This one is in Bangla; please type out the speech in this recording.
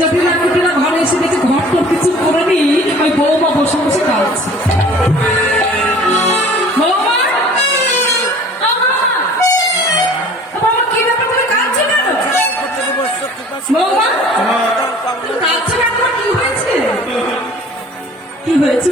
জটিলা ঘরে এসে দেখে ঘর তোর কিছু করে নি, ওই বৌমা বসে বসে খাওয়াচ্ছে। বৌমা কি ব্যাপার, তুমি কাঁদছো কেন? বৌমা কাঁদছো কেন? কি হয়েছে? কি হয়েছে?